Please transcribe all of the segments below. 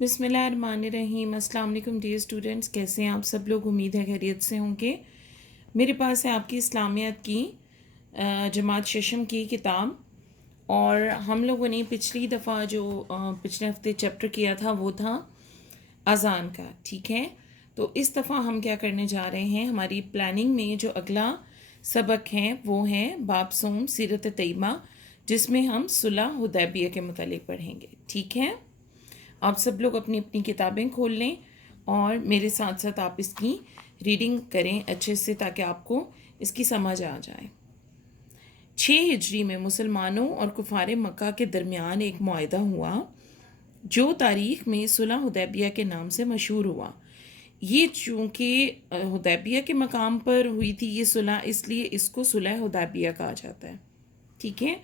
بسم اللہ الرحمن الرحیم۔ السلام علیکم ڈیئر اسٹوڈنٹس، کیسے ہیں آپ سب لوگ؟ امید ہے خیریت سے ہوں گے۔ میرے پاس ہے آپ کی اسلامیات کی جماعت ششم کی کتاب، اور ہم لوگوں نے پچھلی دفعہ جو پچھلے ہفتے چیپٹر کیا تھا وہ تھا اذان کا، ٹھیک ہے؟ تو اس دفعہ ہم کیا کرنے جا رہے ہیں، ہماری پلاننگ میں جو اگلا سبق ہے وہ ہے باب صوم سیرت طیبہ، جس میں ہم صلح حدیبیہ کے متعلق پڑھیں گے، ٹھیک ہے؟ آپ سب لوگ اپنی اپنی کتابیں کھول لیں اور میرے ساتھ ساتھ آپ اس کی ریڈنگ کریں اچھے سے، تاکہ آپ کو اس کی سمجھ آ جائے۔ 6 ہجری میں مسلمانوں اور کفار مکہ کے درمیان ایک معاہدہ ہوا جو تاریخ میں صلح حدیبیہ کے نام سے مشہور ہوا۔ یہ چونکہ حدیبیہ کے مقام پر ہوئی تھی یہ صلح، اس لیے اس کو صلح حدیبیہ کہا جاتا ہے، ٹھیک ہے؟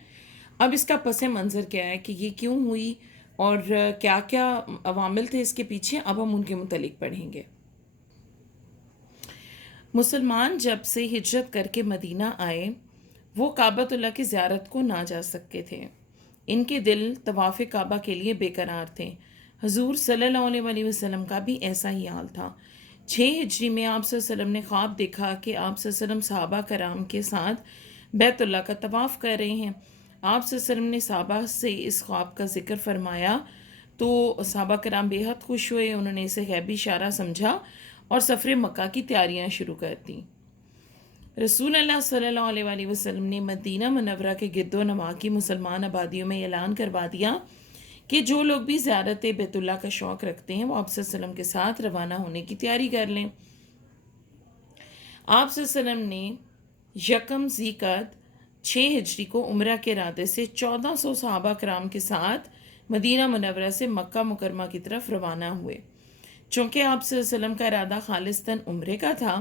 اب اس کا پس منظر کیا ہے کہ یہ کیوں ہوئی اور کیا کیا عوامل تھے اس کے پیچھے، اب ہم ان کے متعلق پڑھیں گے۔ مسلمان جب سے ہجرت کر کے مدینہ آئے، وہ کعبۃ اللہ کی زیارت کو نہ جا سکتے تھے۔ ان کے دل طواف کعبہ کے لیے بے قرار تھے۔ حضور صلی اللہ علیہ وسلم کا بھی ایسا ہی حال تھا۔ 6 ہجری میں آپ صلی اللہ علیہ وسلم نے خواب دیکھا کہ آپ صلی اللہ علیہ وسلم صحابہ کرام کے ساتھ بیت اللہ کا طواف کر رہے ہیں۔ آپ صلی اللہ علیہ وسلم نے صحابہ سے اس خواب کا ذکر فرمایا تو صحابہ کرام بے حد خوش ہوئے، انہوں نے اسے غیبی اشارہ سمجھا اور سفر مکہ کی تیاریاں شروع کر دیں۔ رسول اللہ صلی اللہ علیہ وسلم نے مدینہ منورہ کے گرد و نواح کی مسلمان آبادیوں میں اعلان کروا دیا کہ جو لوگ بھی زیارت بیت اللہ کا شوق رکھتے ہیں وہ آپ صلی اللہ علیہ وسلم کے ساتھ روانہ ہونے کی تیاری کر لیں۔ آپ صلی اللہ علیہ وسلم نے یکم ذی قعدہ 6 ہجری کو عمرہ کے ارادے سے 1400 صحابہ کرام کے ساتھ مدینہ منورہ سے مکہ مکرمہ کی طرف روانہ ہوئے۔ چونکہ آپ صلی اللہ علیہ وسلم کا ارادہ خالصتاً عمرے کا تھا،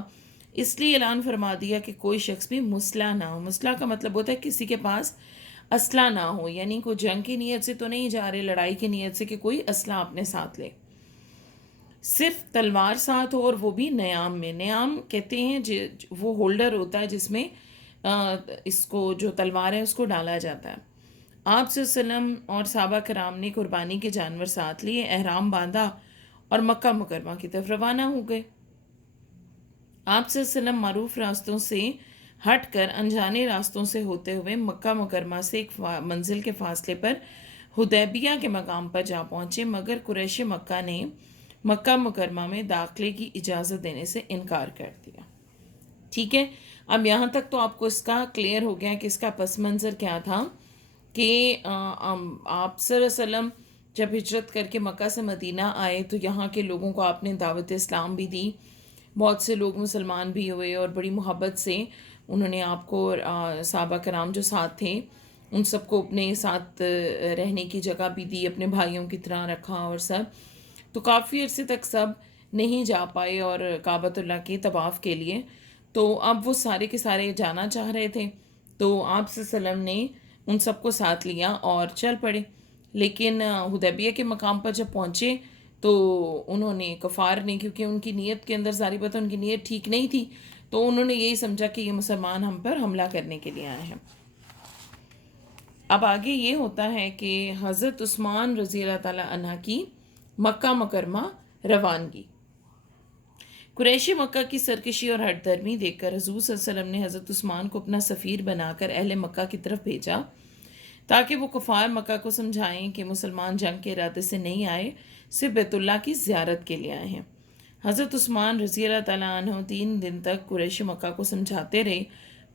اس لیے اعلان فرما دیا کہ کوئی شخص بھی مسلح نہ ہو۔ مسلح کا مطلب ہوتا ہے کسی کے پاس اسلحہ نہ ہو، یعنی کوئی جنگ کی نیت سے تو نہیں جا رہے، لڑائی کی نیت سے کہ کوئی اسلحہ اپنے ساتھ لے، صرف تلوار ساتھ ہو، اور وہ بھی نیام میں۔ نیام کہتے ہیں وہ ہولڈر ہوتا ہے جس میں اس کو جو تلوار ہے اس کو ڈالا جاتا ہے۔ آپ صلی اللہ علیہ وسلم اور صحابہ کرام نے قربانی کے جانور ساتھ لیے، احرام باندھا اور مکہ مکرمہ کی طرف روانہ ہو گئے۔ آپ صلی اللہ علیہ وسلم معروف راستوں سے ہٹ کر انجانے راستوں سے ہوتے ہوئے مکہ مکرمہ سے ایک منزل کے فاصلے پر حدیبیہ کے مقام پر جا پہنچے، مگر قریش مکہ نے مکہ مکرمہ میں داخلے کی اجازت دینے سے انکار کر دیا، ٹھیک ہے؟ اب یہاں تک تو آپ کو اس کا کلیئر ہو گیا کہ اس کا پس منظر کیا تھا، کہ آپ صلی اللہ علیہ وسلم جب ہجرت کر کے مکہ سے مدینہ آئے تو یہاں کے لوگوں کو آپ نے دعوت اسلام بھی دی، بہت سے لوگ مسلمان بھی ہوئے، اور بڑی محبت سے انہوں نے آپ کو صحابہ کرام جو ساتھ تھے ان سب کو اپنے ساتھ رہنے کی جگہ بھی دی، اپنے بھائیوں کی طرح رکھا، اور سب تو کافی عرصے تک سب نہیں جا پائے اور کعبۃ اللہ کے طواف کے لیے، تو اب وہ سارے کے سارے جانا چاہ رہے تھے، تو آپ صلی اللہ علیہ وسلم نے ان سب کو ساتھ لیا اور چل پڑے۔ لیکن حدیبیہ کے مقام پر جب پہنچے تو انہوں نے کفار نے، کیونکہ ان کی نیت کے اندر ظاہر بات ہے ان کی نیت ٹھیک نہیں تھی، تو انہوں نے یہی سمجھا کہ یہ مسلمان ہم پر حملہ کرنے کے لیے آئے ہیں۔ اب آگے یہ ہوتا ہے کہ حضرت عثمان رضی اللہ تعالیٰ عنہ کی مکہ مکرمہ روانگی۔ قریش مکہ کی سرکشی اور ہٹ دھرمی دیکھ کر حضور صلی اللہ علیہ وسلم نے حضرت عثمان کو اپنا سفیر بنا کر اہل مکہ کی طرف بھیجا تاکہ وہ کفار مکہ کو سمجھائیں کہ مسلمان جنگ کے ارادے سے نہیں آئے، صرف بیت اللہ کی زیارت کے لیے آئے ہیں۔ حضرت عثمان رضی اللہ تعالیٰ عنہ 3 دن تک قریش مکہ کو سمجھاتے رہے،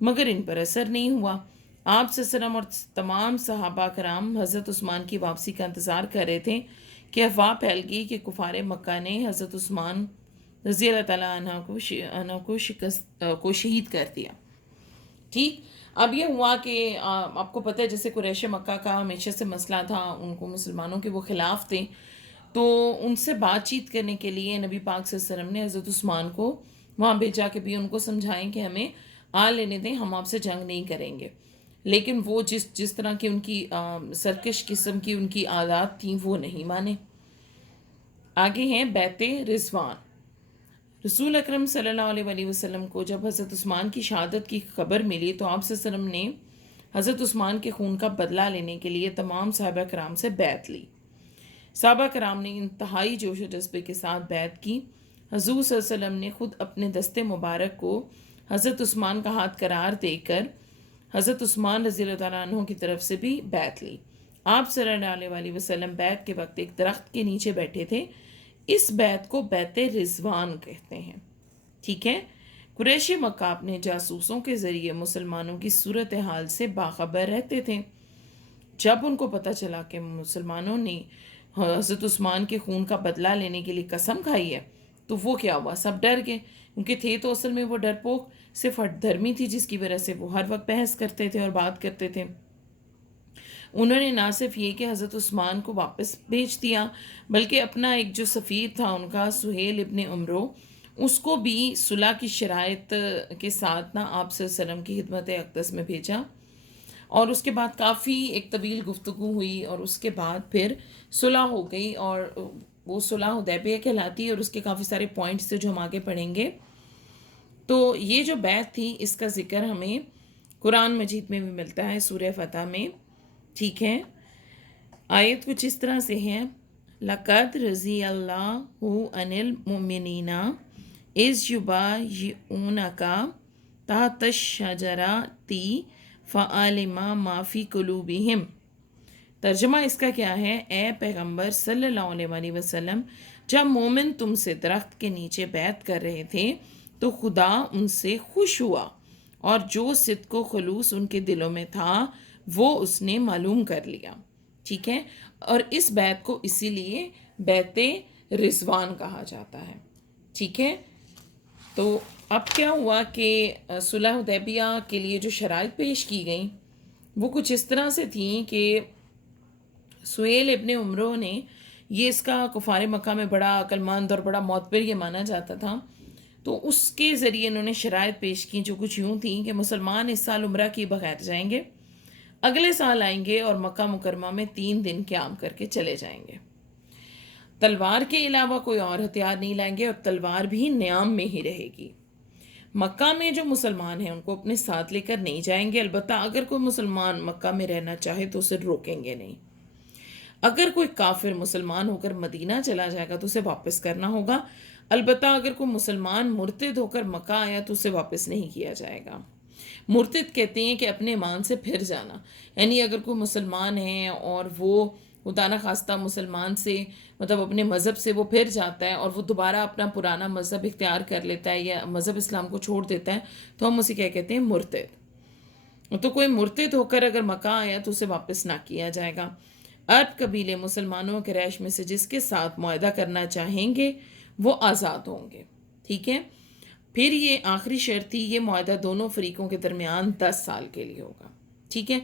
مگر ان پر اثر نہیں ہوا۔ آپ صلی اللہ علیہ وسلم اور تمام صحابہ کرام حضرت عثمان کی واپسی کا انتظار کر رہے تھے کہ افواہ پھیل گئی کہ کفار مکہ نے حضرت عثمان رضی اللہ تعالیٰ عنہ کو شہید کر دیا، ٹھیک؟ اب یہ ہوا کہ آپ کو پتہ ہے جیسے قریش مکہ کا ہمیشہ سے مسئلہ تھا، ان کو مسلمانوں کے وہ خلاف تھے، تو ان سے بات چیت کرنے کے لیے نبی پاک صلی اللہ علیہ وسلم نے حضرت عثمان کو وہاں بھیجا کہ بھی ان کو سمجھائیں کہ ہمیں آ لینے دیں، ہم آپ سے جنگ نہیں کریں گے۔ لیکن وہ جس طرح کی ان کی سرکش قسم کی ان کی عادات تھیں وہ نہیں مانے۔ آگے ہیں بیعت رضوان۔ رسول اکرم صلی اللہ علیہ وسلم کو جب حضرت عثمان کی شہادت کی خبر ملی تو آپ صلی اللہ علیہ وسلم نے حضرت عثمان کے خون کا بدلہ لینے کے لیے تمام صحابہ کرام سے بیعت لی۔ صحابہ کرام نے انتہائی جوش و جذبے کے ساتھ بیعت کی۔ حضور صلی اللہ علیہ وسلم نے خود اپنے دست مبارک کو حضرت عثمان کا ہاتھ قرار دے کر حضرت عثمان رضی اللہ تعالیٰ عنہ کی طرف سے بھی بیعت لی۔ آپ صلی اللہ علیہ وسلم بیعت کے وقت ایک درخت کے نیچے بیٹھے تھے۔ اس بیعت کو بیعت رضوان کہتے ہیں، ٹھیک ہے۔ قریش مکہ اپنے جاسوسوں کے ذریعے مسلمانوں کی صورتحال سے باخبر رہتے تھے۔ جب ان کو پتہ چلا کہ مسلمانوں نے حضرت عثمان کے خون کا بدلہ لینے کے لیے قسم کھائی ہے تو وہ کیا ہوا، سب ڈر گئے، کیونکہ تھے تو اصل میں وہ ڈرپوک، صرف ہٹ دھرمی تھی جس کی وجہ سے وہ ہر وقت بحث کرتے تھے اور بات کرتے تھے۔ انہوں نے نہ صرف یہ کہ حضرت عثمان کو واپس بھیج دیا، بلکہ اپنا ایک جو سفیر تھا ان کا سہیل ابن عمرو، اس کو بھی صلح کی شرائط کے ساتھ نا آپ صلی اللہ علیہ وسلم کی خدمت اقدس میں بھیجا، اور اس کے بعد کافی ایک طویل گفتگو ہوئی، اور اس کے بعد پھر صلح ہو گئی، اور وہ صلح حدیبیہ کہلاتی ہے، اور اس کے کافی سارے پوائنٹس تھے جو ہم آگے پڑھیں گے۔ تو یہ جو بیعت تھی اس کا ذکر ہمیں قرآن مجید میں بھی ملتا ہے، سورہ فتح میں، ٹھیک ہے۔ آیت کچھ اس طرح سے ہے، لَقَدْ رَضِيَ اللَّهُ عَنِ الْمُؤْمِنِينَ إِذْ يُبَايِعُونَكَ تَحْتَ الشَّجَرَةِ فَعَلِمَ مَا فِي قُلُوبِهِمْ۔ ترجمہ اس کا کیا ہے؟ اے پیغمبر صلی اللہ علیہ وسلم، جب مومن تم سے درخت کے نیچے بیعت کر رہے تھے تو خدا ان سے خوش ہوا، اور جو صدق و خلوص ان کے دلوں میں تھا وہ اس نے معلوم کر لیا، ٹھیک ہے۔ اور اس بیعت کو اسی لیے بیعت رضوان کہا جاتا ہے، ٹھیک ہے۔ تو اب کیا ہوا کہ صلح حدیبیہ کے لیے جو شرائط پیش کی گئیں وہ کچھ اس طرح سے تھیں کہ سہیل ابن عمرو نے، یہ اس کا کفار مکہ میں بڑا عقل مند اور بڑا معتبر یہ مانا جاتا تھا، تو اس کے ذریعے انہوں نے شرائط پیش کی جو کچھ یوں تھیں کہ مسلمان اس سال عمرہ کی بغیر جائیں گے، اگلے سال آئیں گے اور مکہ مکرمہ میں 3 دن قیام کر کے چلے جائیں گے، تلوار کے علاوہ کوئی اور ہتھیار نہیں لائیں گے، اور تلوار بھی نیام میں ہی رہے گی۔ مکہ میں جو مسلمان ہیں ان کو اپنے ساتھ لے کر نہیں جائیں گے، البتہ اگر کوئی مسلمان مکہ میں رہنا چاہے تو اسے روکیں گے نہیں۔ اگر کوئی کافر مسلمان ہو کر مدینہ چلا جائے گا تو اسے واپس کرنا ہوگا، البتہ اگر کوئی مسلمان مرتد ہو کر مکہ آیا تو اسے واپس نہیں کیا جائے گا۔ مرتد کہتے ہیں کہ اپنے ایمان سے پھر جانا، یعنی اگر کوئی مسلمان ہے اور وہ خدا نخواستہ مسلمان سے مطلب اپنے مذہب سے وہ پھر جاتا ہے اور وہ دوبارہ اپنا پرانا مذہب اختیار کر لیتا ہے یا مذہب اسلام کو چھوڑ دیتا ہے تو ہم اسے کیا کہتے ہیں؟ مرتد۔ تو کوئی مرتد ہو کر اگر مکہ آیا تو اسے واپس نہ کیا جائے گا۔ عرب قبیلے مسلمانوں کے ریش میں سے جس کے ساتھ معاہدہ کرنا چاہیں گے وہ آزاد ہوں گے، ٹھیک ہے۔ پھر یہ آخری شرط تھی، یہ معاہدہ دونوں فریقوں کے درمیان 10 سال کے لیے ہوگا، ٹھیک ہے۔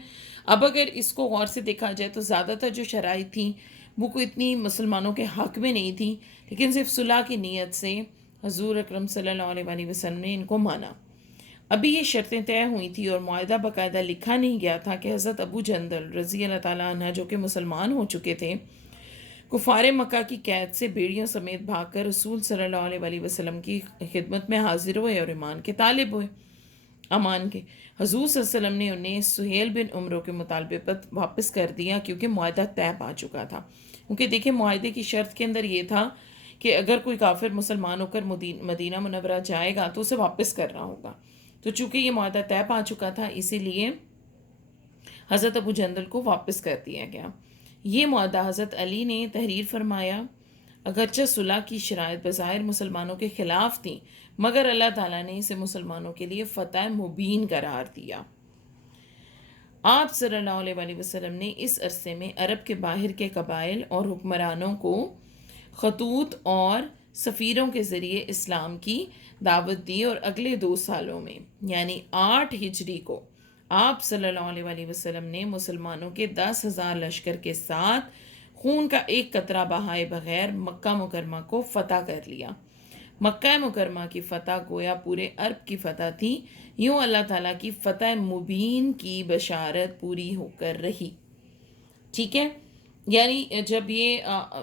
اب اگر اس کو غور سے دیکھا جائے تو زیادہ تر جو شرائط تھیں وہ کوئی اتنی مسلمانوں کے حق میں نہیں تھیں، لیکن صرف صلح کی نیت سے حضور اکرم صلی اللہ علیہ وسلم نے ان کو مانا۔ ابھی یہ شرطیں طے ہوئی تھی اور معاہدہ باقاعدہ لکھا نہیں گیا تھا کہ حضرت ابو جندل رضی اللہ تعالیٰ عنہ جو کہ مسلمان ہو چکے تھے، کفار مکہ کی قید سے بیڑیوں سمیت بھاگ کر رسول صلی اللہ علیہ وسلم کی خدمت میں حاضر ہوئے اور ایمان کے طالب ہوئے، امان کے۔ حضور صلی اللہ علیہ وسلم نے انہیں سہیل بن عمرو کے مطالبے پر واپس کر دیا کیونکہ معاہدہ طے پا چکا تھا، کیونکہ دیکھیں معاہدے کی شرط کے اندر یہ تھا کہ اگر کوئی کافر مسلمان ہو کر مدینہ منورہ جائے گا تو اسے واپس کرنا ہوگا، تو چونکہ یہ معاہدہ طے پا چکا تھا اسی لیے حضرت ابو جندل کو واپس کر دیا گیا۔ یہ معاہدہ حضرت علی نے تحریر فرمایا، اگرچہ صلح کی شرائط بظاہر مسلمانوں کے خلاف تھیں مگر اللہ تعالیٰ نے اسے مسلمانوں کے لیے فتح مبین قرار دیا۔ آپ صلی اللہ علیہ وسلم نے اس عرصے میں عرب کے باہر کے قبائل اور حکمرانوں کو خطوط اور سفیروں کے ذریعے اسلام کی دعوت دی، اور اگلے 2 سالوں میں یعنی 8 ہجری کو آپ صلی اللہ علیہ وسلم نے مسلمانوں کے 10,000 لشکر کے ساتھ خون کا ایک قطرہ بہائے بغیر مکہ مکرمہ کو فتح کر لیا۔ مکہ مکرمہ کی فتح گویا پورے عرب کی فتح تھی، یوں اللہ تعالیٰ کی فتح مبین کی بشارت پوری ہو کر رہی، ٹھیک ہے۔ یعنی جب یہ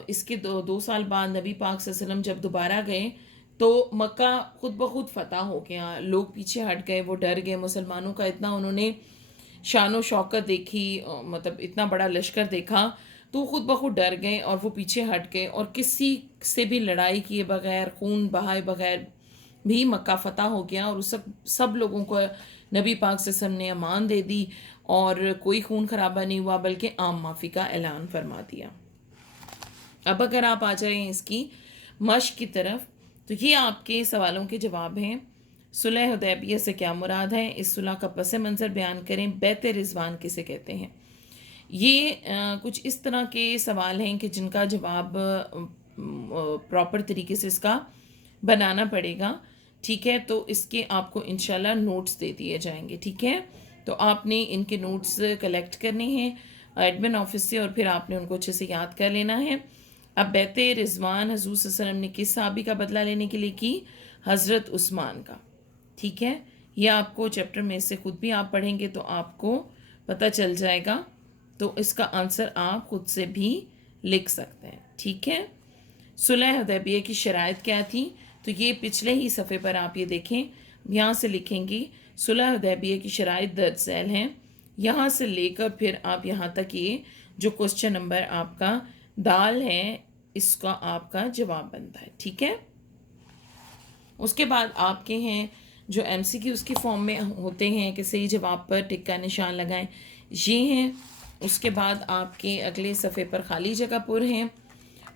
اس کے 2 سال بعد نبی پاک صلی اللہ علیہ وسلم جب دوبارہ گئے تو مکہ خود بخود فتح ہو گیا، لوگ پیچھے ہٹ گئے، وہ ڈر گئے، مسلمانوں کا اتنا انہوں نے شان و شوکت دیکھی، مطلب اتنا بڑا لشکر دیکھا، تو خود بخود ڈر گئے اور وہ پیچھے ہٹ گئے اور کسی سے بھی لڑائی کیے بغیر، خون بہائے بغیر بھی مکہ فتح ہو گیا، اور اس سب لوگوں کو نبی پاک صلی اللہ علیہ وسلم نے امان دے دی اور کوئی خون خرابہ نہیں ہوا، بلکہ عام معافی کا اعلان فرما دیا۔ اب اگر آپ آ جائیں اس کی مشق کی طرف، تو یہ آپ کے سوالوں کے جواب ہیں۔ صلح حدیبیہ سے کیا مراد ہے؟ اس صلح کا پس منظر بیان کریں۔ بیت رضوان کسے کہتے ہیں؟ یہ کچھ اس طرح کے سوال ہیں کہ جن کا جواب پراپر طریقے سے اس کا بنانا پڑے گا، ٹھیک ہے؟ تو اس کے آپ کو انشاءاللہ نوٹس دے دیے جائیں گے، ٹھیک ہے؟ تو آپ نے ان کے نوٹس کلیکٹ کرنے ہیں ایڈمن آفس سے، اور پھر آپ نے ان کو اچھے سے یاد کر لینا ہے۔ اب بیت رضوان حضور صلی اللہ علیہ وسلم نے کس صحابی کا بدلہ لینے کے لیے کی؟ حضرت عثمان کا، ٹھیک ہے؟ یہ آپ کو چیپٹر میں سے خود بھی آپ پڑھیں گے تو آپ کو پتہ چل جائے گا، تو اس کا آنسر آپ خود سے بھی لکھ سکتے ہیں، ٹھیک ہے؟ صلح حدیبیہ کی شرائط کیا تھی؟ تو یہ پچھلے ہی صفحے پر آپ یہ دیکھیں، یہاں سے لکھیں گی صلح حدیبیہ کی شرائط درج ذیل ہیں، یہاں سے لے کر پھر آپ یہاں تک یہ جو کوسچن نمبر آپ کا دال ہے اس کا آپ کا جواب بنتا ہے، ٹھیک ہے؟ اس کے بعد آپ کے ہیں جو ایم سی کیو اس کی فارم میں ہوتے ہیں کہ صحیح جواب پر ٹک کا نشان لگائیں، یہ ہیں۔ اس کے بعد آپ کے اگلے صفحے پر خالی جگہ پر ہیں،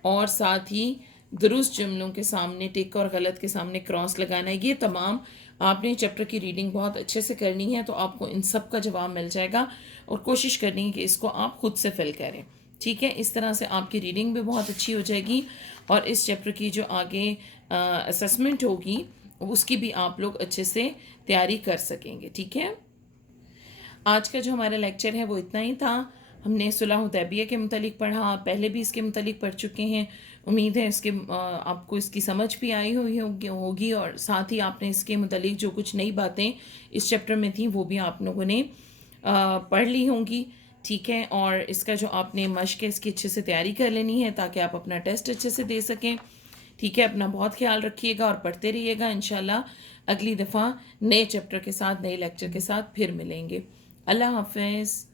اور ساتھ ہی درست جملوں کے سامنے ٹک اور غلط کے سامنے کراس لگانا ہے۔ یہ تمام آپ نے چیپٹر کی ریڈنگ بہت اچھے سے کرنی ہے، تو آپ کو ان سب کا جواب مل جائے گا، اور کوشش کرنی ہے کہ اس کو آپ خود سے فل کریں، ٹھیک ہے؟ اس طرح سے آپ کی ریڈنگ بھی بہت اچھی ہو جائے گی، اور اس چیپٹر کی جو آگے اسسمنٹ ہوگی اس کی بھی آپ لوگ اچھے سے تیاری کر سکیں گے، ٹھیک ہے؟ آج کا جو ہمارا لیکچر ہے وہ اتنا ہی تھا۔ ہم نے صلح حدیبیہ کے متعلق پڑھا، پہلے بھی اس کے متعلق پڑھ چکے ہیں، امید ہے اس کے آپ کو اس کی سمجھ بھی آئی ہوگی، اور ساتھ ہی آپ نے اس کے متعلق جو کچھ نئی باتیں اس چیپٹر میں تھیں وہ بھی آپ لوگوں نے پڑھ لی ہوں گی، ٹھیک ہے؟ اور اس کا جو آپ نے مشق ہے اس کی اچھے سے تیاری کر لینی ہے تاکہ آپ اپنا ٹیسٹ اچھے سے دے سکیں، ٹھیک ہے؟ اپنا بہت خیال رکھیے گا اور پڑھتے رہیے گا، انشاءاللہ اگلی دفعہ نئے چیپٹر کے ساتھ، نئے لیکچر کے ساتھ پھر ملیں گے۔ اللہ حافظ۔